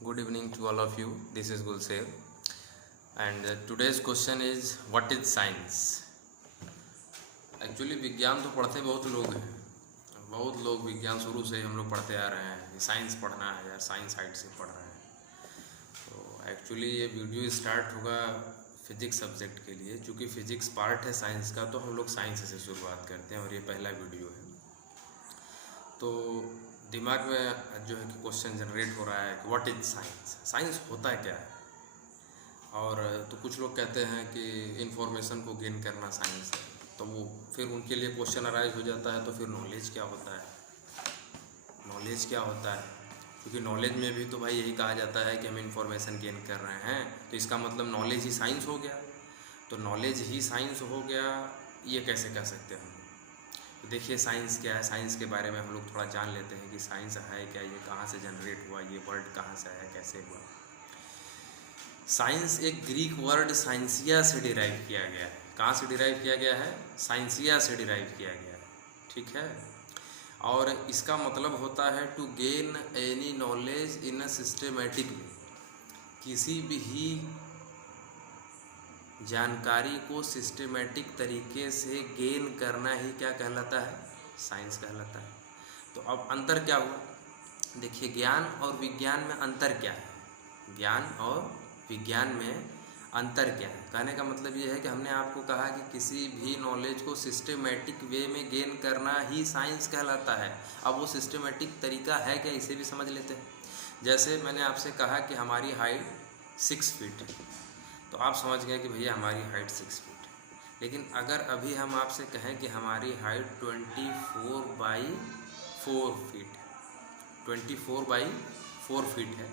Good evening to all of you. This is Gulsev, and today's question is what is science? Actually विज्ञान तो पढ़ते बहुत लोग हैं, बहुत लोग विज्ञान शुरू से ही हम लोग पढ़ते आ रहे हैं कि साइंस पढ़ना है या साइंस साइड से पढ़ रहे हैं। तो एक्चुअली ये वीडियो स्टार्ट होगा फिजिक्स सब्जेक्ट के लिए, चूँकि फिजिक्स पार्ट है साइंस का, तो हम लोग साइंस से शुरुआत करते हैं और ये पहला वीडियो है। तो दिमाग में जो है कि क्वेश्चन जनरेट हो रहा है कि व्हाट इज साइंस, साइंस होता है क्या है। और तो कुछ लोग कहते हैं कि इन्फॉर्मेशन को गेन करना साइंस है, तो वो फिर उनके लिए क्वेश्चन अराइज हो जाता है, तो फिर नॉलेज क्या होता है, नॉलेज क्या होता है। क्योंकि नॉलेज में भी तो भाई यही कहा जाता है कि हम इन्फॉर्मेशन गेन कर रहे हैं, तो इसका मतलब नॉलेज ही साइंस हो गया। तो नॉलेज ही साइंस हो गया, ये कैसे कह सकते हैं हम। तो देखिए साइंस क्या है, साइंस के बारे में हम लोग थोड़ा जान लेते हैं कि साइंस है क्या, ये कहाँ से जनरेट हुआ, ये वर्ड कहाँ से आया, कैसे हुआ। साइंस एक ग्रीक वर्ड साइंसिया से डिराइव किया गया है। कहाँ से डिराइव किया गया है? साइंसिया से डिराइव किया गया है, ठीक है। और इसका मतलब होता है to gain any knowledge in a systematic way. किसी भी जानकारी को सिस्टमेटिक तरीके से गेन करना ही क्या कहलाता है? साइंस कहलाता है। तो अब अंतर क्या हुआ? देखिए ज्ञान और विज्ञान में अंतर क्या है, ज्ञान और विज्ञान में अंतर क्या है। कहने का मतलब ये है कि हमने आपको कहा कि किसी भी नॉलेज को सिस्टमेटिक वे में गेन करना ही साइंस कहलाता है। अब वो सिस्टमेटिक तरीका है क्या, इसे भी समझ लेते हैं। जैसे मैंने आपसे कहा कि हमारी हाइट 6 फीट है, तो आप समझ गए कि भैया हमारी हाइट 6 फीट है। लेकिन अगर अभी हम आपसे कहें कि हमारी हाइट 24/4 फीट है, 24/4 फीट है,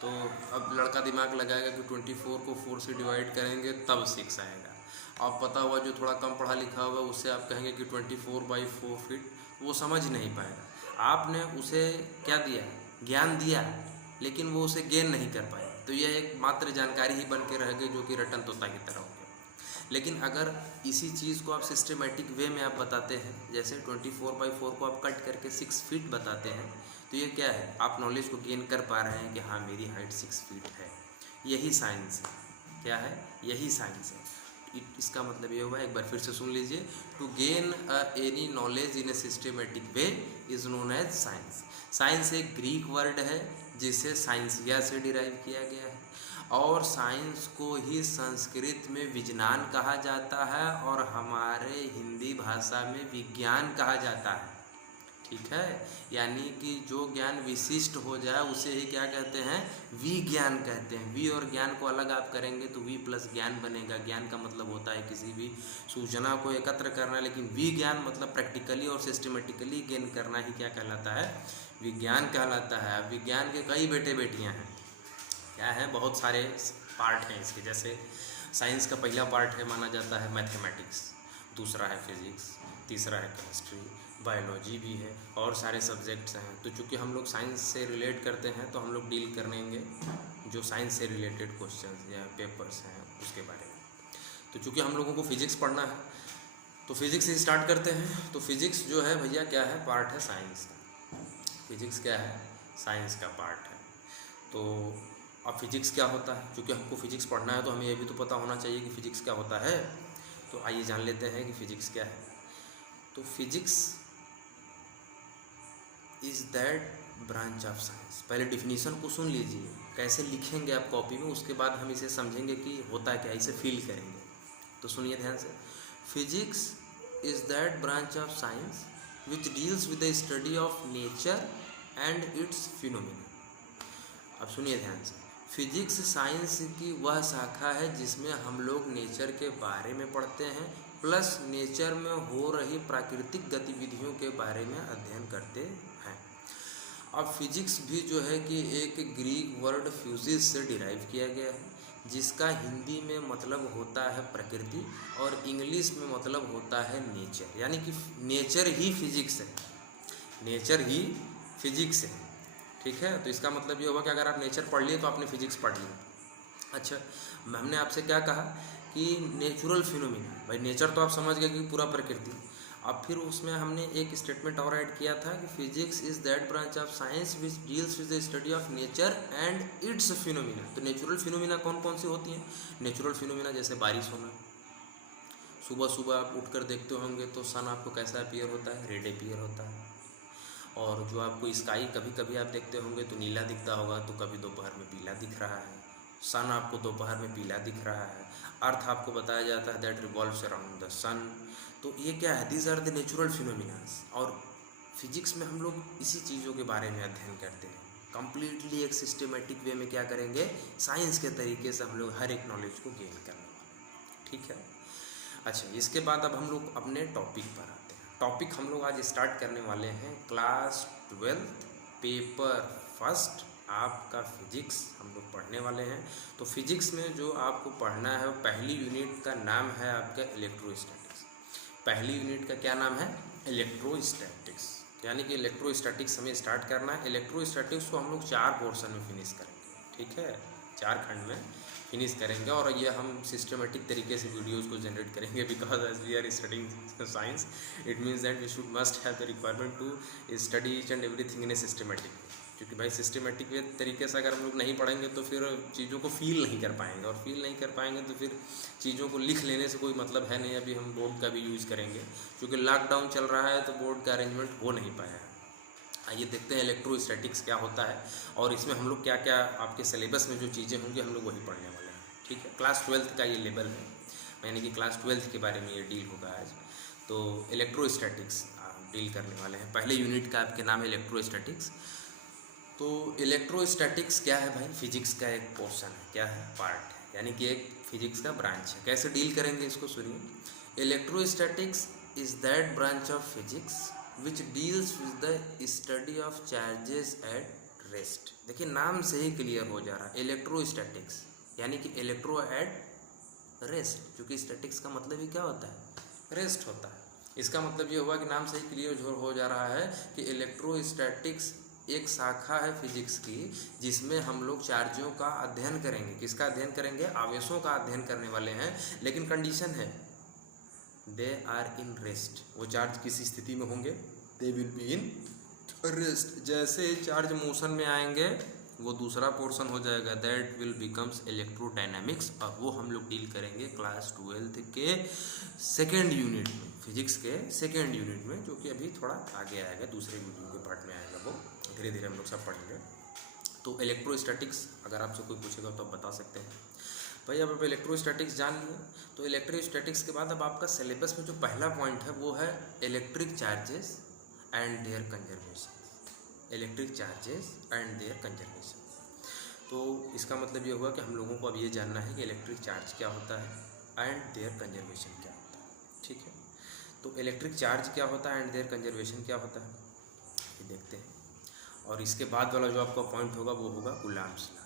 तो अब लड़का दिमाग लगाएगा कि 24 को 4 से डिवाइड करेंगे तब 6 आएगा। अब पता हुआ जो थोड़ा कम पढ़ा लिखा हुआ उससे आप कहेंगे कि 24/4 फीट, वो समझ नहीं पाएगा। आपने उसे क्या दिया? ज्ञान दिया, लेकिन वो उसे गेन नहीं कर पाए, तो यह एक मात्र जानकारी ही बन के रह गई, जो कि रटन तोता की तरह हो गया। लेकिन अगर इसी चीज़ को आप सिस्टमेटिक वे में आप बताते हैं, जैसे 24/4 को आप कट करके 6 फीट बताते हैं, तो ये क्या है? आप नॉलेज को गेन कर पा रहे हैं कि हाँ मेरी हाइट 6 फीट है। यही साइंस है। क्या है? यही साइंस है। इसका मतलब ये हुआ, एक बार फिर से सुन लीजिए, to gain any knowledge in a systematic way is known as science. Science एक ग्रीक वर्ड है जिसे साइंसिया से डिराइव किया गया है, और साइंस को ही संस्कृत में विज्ञान कहा जाता है और हमारे हिंदी भाषा में विज्ञान कहा जाता है, ठीक है। यानी कि जो ज्ञान विशिष्ट हो जाए उसे ही क्या कहते हैं? विज्ञान कहते हैं। वी और ज्ञान को अलग आप करेंगे तो वी प्लस ज्ञान बनेगा। ज्ञान का मतलब होता है किसी भी सूचना को एकत्र करना, लेकिन विज्ञान मतलब प्रैक्टिकली और सिस्टमेटिकली गेन करना ही क्या कहलाता है? विज्ञान कहलाता है। अब विज्ञान के कई बेटे बेटियाँ हैं, क्या है? बहुत सारे पार्ट हैं इसके। जैसे साइंस का पहला पार्ट है माना जाता है मैथमेटिक्स, दूसरा है फिजिक्स, तीसरा है केमिस्ट्री, बायोलॉजी भी है, और सारे सब्जेक्ट्स हैं। तो चूँकि हम लोग साइंस से रिलेट करते हैं, तो हम लोग डील करेंगे जो साइंस से रिलेटेड क्वेश्चंस या पेपर्स हैं उसके बारे में। तो चूँकि हम लोगों को फिजिक्स पढ़ना है, तो फिजिक्स से स्टार्ट करते हैं। तो फिजिक्स जो है भैया क्या है? पार्ट है साइंस का। फिजिक्स क्या है? साइंस का पार्ट है। तो अब फिजिक्स क्या होता है? क्योंकि हमको फिजिक्स पढ़ना है, तो हमें ये भी तो पता होना चाहिए कि फिजिक्स क्या होता है। तो आइए जान लेते हैं कि फिजिक्स क्या है। तो physics is that branch of science. पहले डिफिनीशन को सुन लीजिए, कैसे लिखेंगे आप कॉपी में, उसके बाद हम इसे समझेंगे कि होता क्या, इसे फील करेंगे। तो सुनिए ध्यान से। Physics is that branch of science which deals with the study of nature and it's phenomena. अब सुनिए ध्यान से। फिजिक्स साइंस की वह शाखा है जिसमें हम लोग नेचर के बारे में पढ़ते हैं, प्लस नेचर में हो रही प्राकृतिक गतिविधियों के बारे में अध्ययन करते हैं। अब फिजिक्स भी जो है कि एक ग्रीक वर्ड फ्यूजिस से डिराइव किया गया है, जिसका हिंदी में मतलब होता है प्रकृति और इंग्लिश में मतलब होता है नेचर। यानी कि नेचर ही फिजिक्स है, नेचर ही फिजिक्स है, ठीक है। तो इसका मतलब ये होगा कि अगर आप नेचर पढ़ लिए तो आपने फिजिक्स पढ़ लिया। अच्छा, हमने आपसे क्या कहा कि नेचुरल फिनोमिना, भाई नेचर तो आप समझ गए कि पूरा प्रकृति। अब फिर उसमें हमने एक स्टेटमेंट और ऐड किया था कि physics is that branch of science which deals with the study of nature and it's phenomena. तो नेचुरल फिनोमिना कौन कौन सी होती हैं? नेचुरल फिनोमिना जैसे बारिश होना, सुबह सुबह आप उठकर देखते होंगे तो सन आपको कैसा अपीयर होता है? रेड अपीयर होता है। और जो आपको स्काई कभी कभी आप देखते होंगे तो नीला दिखता होगा, तो कभी दोपहर में पीला दिख रहा है। सन आपको दोपहर में पीला दिख रहा है। अर्थ आपको बताया जाता है that revolves around the sun. तो ये क्या है? These are the natural phenomenas. और फिजिक्स में हम लोग इसी चीज़ों के बारे में अध्ययन करते हैं। कंप्लीटली एक सिस्टमेटिक वे में क्या करेंगे? साइंस के तरीके से हम लोग हर एक नॉलेज को गेन करने वाले। ठीक है। अच्छा, इसके बाद अब हम लोग अपने टॉपिक पर आते हैं। टॉपिक हम लोग आज स्टार्ट करने वाले हैं क्लास 12 पेपर फर्स्ट आपका फिजिक्स हम लोग पढ़ने वाले हैं। तो फिजिक्स में जो आपको पढ़ना है वो पहली यूनिट का नाम है आपका इलेक्ट्रोस्टैटिक्स। पहली यूनिट का क्या नाम है? इलेक्ट्रोस्टैटिक्स। यानी कि इलेक्ट्रोस्टैटिक्स हमें स्टार्ट करना है। इलेक्ट्रोस्टैटिक्स को हम लोग 4 पोर्शन में फिनिश करेंगे। ठीक है, 4 खंड में फिनिश करेंगे और ये हम सिस्टमेटिक तरीके से वीडियोस को जनरेट करेंगे। Because as we are studying science it means that we should must have the requirement to study each and everything in a systematic. क्योंकि भाई सिस्टमेटिक वे तरीके से अगर हम लोग नहीं पढ़ेंगे तो फिर चीज़ों को फील नहीं कर पाएंगे, और फील नहीं कर पाएंगे तो फिर चीज़ों को लिख लेने से कोई मतलब है नहीं। अभी हम बोर्ड का भी यूज़ करेंगे, क्योंकि लॉकडाउन चल रहा है तो बोर्ड का अरेंजमेंट हो नहीं पाया है। आइए देखते हैं इलेक्ट्रोस्टैटिक्स क्या होता है और इसमें हम लोग क्या क्या आपके सिलेबस में जो चीज़ें होंगी हम लोग वही पढ़ने वाले हैं। ठीक है, क्लास 12 का ये लेवल है, यानी कि क्लास 12 के बारे में ये डील होगा आज। तो इलेक्ट्रोस्टैटिक्स डील करने वाले हैं। पहले यूनिट का आपके नाम है इलेक्ट्रोस्टैटिक्स। तो इलेक्ट्रोस्टैटिक्स क्या है भाई? फिजिक्स का एक पोर्शन है। क्या है? पार्ट है, यानी कि एक फिजिक्स का ब्रांच है। कैसे डील करेंगे इसको सुनिए। Electrostatics is that branch of physics which deals with the study of charges at rest. देखिए नाम से ही क्लियर हो जा रहा है, इलेक्ट्रोस्टैटिक्स यानी कि इलेक्ट्रो एट रेस्ट, क्योंकि स्टैटिक्स का मतलब ही क्या होता है? रेस्ट होता है। इसका मतलब ये हुआ कि नाम से ही क्लियर हो जा रहा है कि इलेक्ट्रोस्टैटिक्स एक शाखा है फिजिक्स की जिसमें हम लोग चार्जों का अध्ययन करेंगे। किसका अध्ययन करेंगे? आवेशों का अध्ययन करने वाले हैं। लेकिन कंडीशन है दे आर इन रेस्ट। वो चार्ज किस स्थिति में होंगे? They will be in rest. जैसे चार्ज मोशन में आएंगे वो दूसरा पोर्शन हो जाएगा, दैट विल बिकम्स इलेक्ट्रोडायनामिक्स। और वो हम लोग डील करेंगे क्लास 12 के सेकेंड यूनिट में, फिजिक्स के सेकेंड यूनिट में, जो कि अभी थोड़ा आगे आएगा, दूसरे वीडियो के पार्ट में आएगा। वो धीरे धीरे हम लोग सब पढ़ेंगे। तो इलेक्ट्रोस्टैटिक्स अगर आपसे कोई पूछेगा तो आप बता सकते हैं। भाई अब आप इलेक्ट्रोस्टैटिक्स जान लिए, तो इलेक्ट्रोस्टैटिक्स के बाद अब आपका सिलेबस में जो पहला पॉइंट है वो है electric charges and their conservation. Electric charges and their conservation. तो इसका मतलब ये हुआ कि हम लोगों को अब ये जानना है कि इलेक्ट्रिक चार्ज क्या होता है एंड देयर कंजर्वेशन क्या होता है। ठीक है, तो इलेक्ट्रिक चार्ज क्या होता है एंड देयर कंजर्वेशन क्या होता है ये देखते हैं। और इसके बाद वाला जो आपका पॉइंट होगा वो होगा कूलॉम्स लॉ।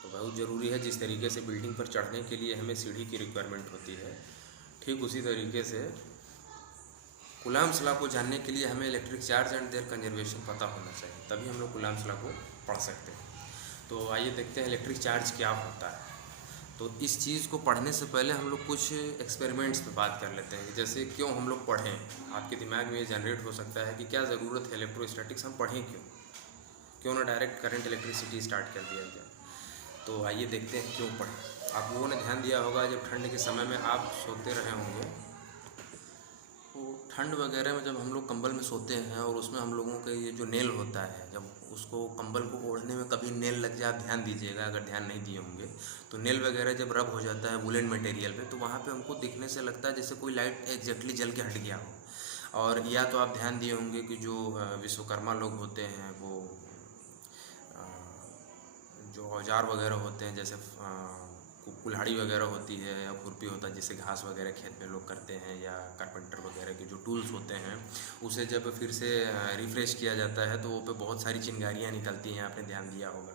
तो बहुत ज़रूरी है, जिस तरीके से बिल्डिंग पर चढ़ने के लिए हमें सीढ़ी की रिक्वायरमेंट होती है, ठीक उसी तरीके से कूलॉम्स लॉ को जानने के लिए हमें electric charge and their conservation पता होना चाहिए, तभी हम लोग कूलॉम्स लॉ को पढ़ सकते हैं। तो आइए देखते हैं इलेक्ट्रिक चार्ज क्या होता है। तो इस चीज़ को पढ़ने से पहले हम लोग कुछ एक्सपेरिमेंट्स पे बात कर लेते हैं, जैसे क्यों हम लोग पढ़ें। आपके दिमाग में ये जनरेट हो सकता है कि क्या ज़रूरत है इलेक्ट्रोस्टैटिक्स, हम पढ़ें क्यों ना डायरेक्ट करंट इलेक्ट्रिसिटी स्टार्ट कर दिया जाए। तो आइए देखते हैं क्यों पढ़ें। आप लोगों ने ध्यान दिया होगा जब ठंड के समय में आप सोते रहे होंगे, तो ठंड वगैरह में जब हम लोग कंबल में सोते हैं और उसमें हम लोगों के ये जो नेल होता है, जब उसको कंबल को ओढ़ने में कभी नेल लग जाए, आप ध्यान दीजिएगा, अगर ध्यान नहीं दिए होंगे तो नेल वगैरह जब रब हो जाता है वुलन मटेरियल पे, तो वहाँ पे हमको दिखने से लगता है जैसे कोई लाइट एग्जैक्टली जल के हट गया हो। और या तो आप ध्यान दिए होंगे कि जो विश्वकर्मा लोग होते हैं, वो जो औजार वगैरह होते हैं, जैसे कुल्हाड़ी वगैरह होती है या खुरपी होता है, जिससे घास वगैरह खेत में लोग करते हैं, या कारपेंटर वगैरह के जो टूल्स होते हैं उसे जब फिर से रिफ्रेश किया जाता है तो वो पे बहुत सारी चिंगारियाँ निकलती हैं, आपने ध्यान दिया होगा।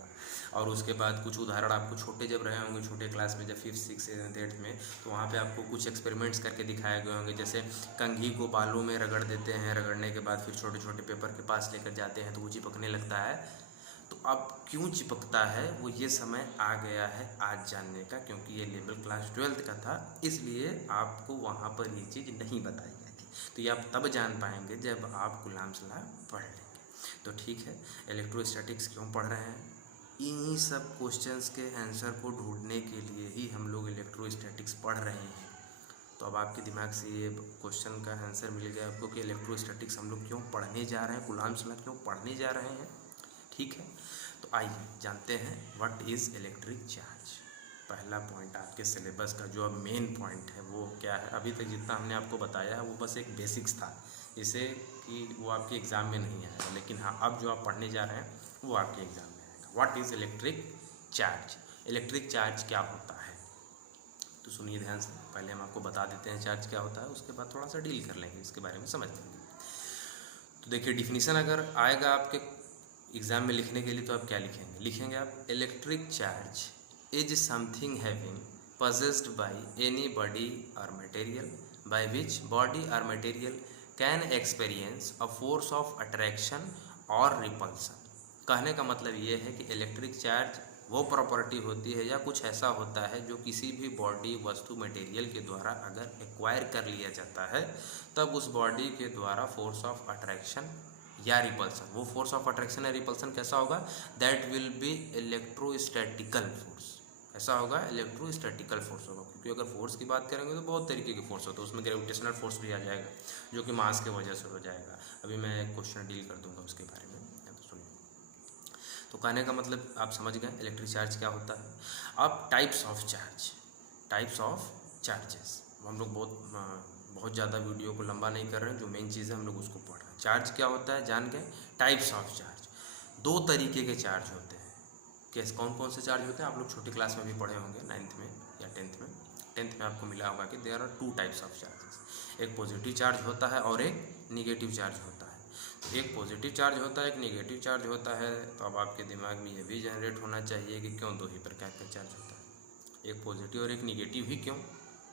और उसके बाद कुछ उदाहरण आपको छोटे जब रहे होंगे, छोटे क्लास में, जब 5th 6th 7th 8th में, तो वहाँ पे आपको कुछ एक्सपेरिमेंट्स करके दिखाए गए होंगे, जैसे कंघी को बालों में रगड़ देते हैं, रगड़ने के बाद फिर छोटे छोटे पेपर के पास लेकर जाते हैं तो वो चिपकने लगता है। तो अब क्यों चिपकता है वो ये समय आ गया है आज जानने का, क्योंकि ये लेवल क्लास 12th का था, इसलिए आपको वहाँ पर ये चीज़ नहीं बताई गई थी। तो ये आप तब जान पाएंगे जब आप कूलाम्स लॉ पढ़ लेंगे। तो ठीक है, इलेक्ट्रोस्टैटिक्स क्यों पढ़ रहे हैं? इन्हीं सब क्वेश्चंस के आंसर को ढूंढने के लिए ही हम लोग इलेक्ट्रोस्टैटिक्स पढ़ रहे हैं। तो अब आपके दिमाग से ये क्वेश्चन का आंसर मिल गया आपको कि इलेक्ट्रोस्टैटिक्स हम लोग क्यों पढ़ने जा रहे हैं, कूलाम्स लॉ क्यों पढ़ने जा रहे हैं। ठीक है, तो आइए जानते हैं व्हाट इज़ इलेक्ट्रिक चार्ज। पहला पॉइंट आपके सिलेबस का जो अब मेन पॉइंट है वो क्या है? अभी तक जितना हमने आपको बताया है वो बस एक बेसिक्स था, जिसे कि वो आपके एग्ज़ाम में नहीं आएगा, लेकिन हाँ अब जो आप पढ़ने जा रहे हैं वो आपके एग्ज़ाम में आएगा। What is electric charge? Electric charge क्या होता है? तो सुनिए ध्यान से, पहले हम आपको बता देते हैं चार्ज क्या होता है, उसके बाद थोड़ा सा डील कर लेंगे, इसके बारे में समझ लेंगे। तो देखिए, डिफिनीसन अगर आएगा आपके एग्ज़ाम में लिखने के लिए तो आप क्या लिखेंगे? लिखेंगे आप electric charge is something having possessed by any body or material by which body or material can experience a force of attraction or repulsion। कहने का मतलब ये है कि इलेक्ट्रिक चार्ज वो प्रॉपर्टी होती है या कुछ ऐसा होता है जो किसी भी बॉडी, वस्तु, मटेरियल के द्वारा अगर एक्वायर कर लिया जाता है तब उस बॉडी के द्वारा फोर्स ऑफ अट्रैक्शन या रिपल्सन, वो फोर्स ऑफ अट्रैक्शन या रिपल्सन कैसा होगा? That will be electrostatical force. ऐसा होगा, इलेक्ट्रोस्टैटिकल फोर्स होगा, क्योंकि अगर फोर्स की बात करेंगे तो बहुत तरीके के फोर्स होते हैं, उसमें ग्रेविटेशनल फोर्स भी आ जाएगा जो कि मास के वजह से हो जाएगा। अभी मैं एक क्वेश्चन डील कर दूंगा उसके बारे में, तो सुनिए। तो कहने का मतलब आप समझ गए इलेक्ट्रिक चार्ज क्या होता है। अब types of charge, types of charges, हम लोग बहुत ज़्यादा वीडियो को लंबा नहीं कर रहे हैं, जो मेन चीज़ है हम लोग उसको पढ़ रहे हैं। चार्ज क्या होता है जान गए। टाइप्स ऑफ चार्ज, दो तरीके के चार्ज होते हैं। कैसे, कौन कौन से चार्ज होते हैं आप लोग छोटी क्लास में भी पढ़े होंगे, 9th में या 10th में। 10th में आपको मिला होगा कि there are 2 types of charges, एक पॉजिटिव चार्ज होता है और एक निगेटिव चार्ज होता है। तो एक पॉजिटिव चार्ज होता है, एक निगेटिव चार्ज होता है। तो अब आपके दिमाग में ये भी जनरेट होना चाहिए कि क्यों दो ही प्रकार का चार्ज होता है, एक पॉजिटिव और एक निगेटिव ही क्यों?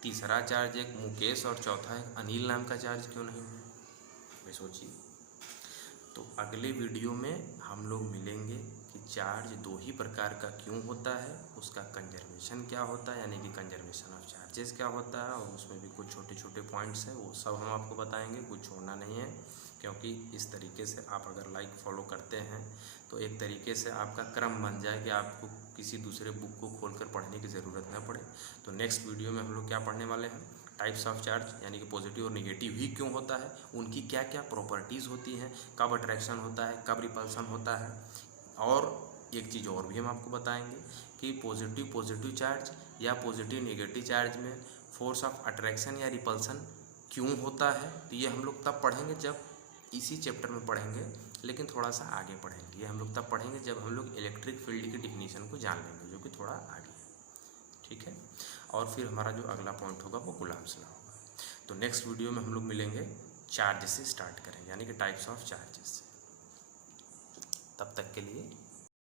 तीसरा चार्ज एक मुकेश और चौथा एक अनिल नाम का चार्ज क्यों नहीं है? वे सोचिए। तो अगले वीडियो में हम लोग मिलेंगे कि चार्ज दो ही प्रकार का क्यों होता है, उसका कंजर्वेशन क्या होता है, यानी कि कंजर्वेशन ऑफ चार्जेस क्या होता है, और उसमें भी कुछ छोटे छोटे पॉइंट्स हैं, वो सब हम आपको बताएंगे, कुछ छोड़ना नहीं है। क्योंकि इस तरीके से आप अगर लाइक फॉलो करते हैं तो एक तरीके से आपका क्रम बन जाए कि आपको किसी दूसरे बुक को खोलकर पढ़ने की ज़रूरत न पड़े। तो नेक्स्ट वीडियो में हम लोग क्या पढ़ने वाले हैं? टाइप्स ऑफ चार्ज, यानी कि पॉजिटिव और निगेटिव ही क्यों होता है, उनकी क्या क्या प्रॉपर्टीज़ होती हैं, कब अट्रैक्शन होता है, कब रिपल्सन होता है। और एक चीज़ और भी हम आपको बताएंगे कि पॉजिटिव चार्ज या पॉजिटिव निगेटिव चार्ज में फोर्स ऑफ अट्रैक्शन या रिपल्सन क्यों होता है। तो ये हम लोग तब पढ़ेंगे जब इसी चैप्टर में पढ़ेंगे, लेकिन थोड़ा सा आगे पढ़ेंगे। ये हम लोग तब पढ़ेंगे जब हम लोग इलेक्ट्रिक फील्ड की डिफिनीशन को जान लेंगे, जो कि थोड़ा आगे है। ठीक है, और फिर हमारा जो अगला पॉइंट होगा वो कूलम्ब्स लॉ होगा। तो नेक्स्ट वीडियो में हम लोग मिलेंगे, चार्ज से स्टार्ट करेंगे, यानी कि टाइप्स ऑफ चार्जेस। तब तक के लिए